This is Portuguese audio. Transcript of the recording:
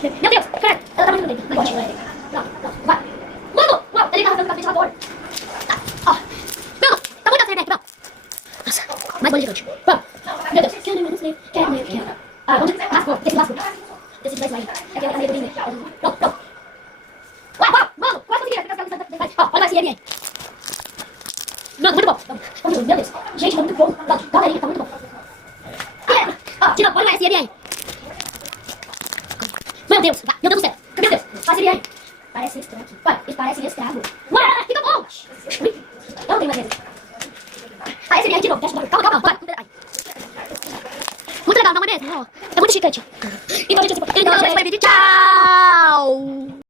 Meu Deus, cara, ela tá muito lenta. Não pode, não, vai. Mano, uau, ele tá arrasando com a frente da porta. Tá, ó. Mano, tá muito acerto, pronto. Nossa, mais bola gigante. Vamos. Meu Deus. Ah, vamos lascou, desse lascou. Desse vai sair. É aquela cadeira bem. Pronto, pronto. Uau, uau, mano, quase consegui. Ó, olha a CNN. Mano, muito bom. Meu Deus. Gente, tá muito bom. Galerinha, tá muito bom. Ó, de novo, olha a CNN. Meu Deus do céu. Meu Deus, a CNN. Parece estranho aqui. Olha, isso parece estrago. Uau, fica bom. Ui, eu não tenho mais vezes. A CNN de novo, calma, vai. Muito legal, não é mesmo? É muito chicante. Então, gente, tchau!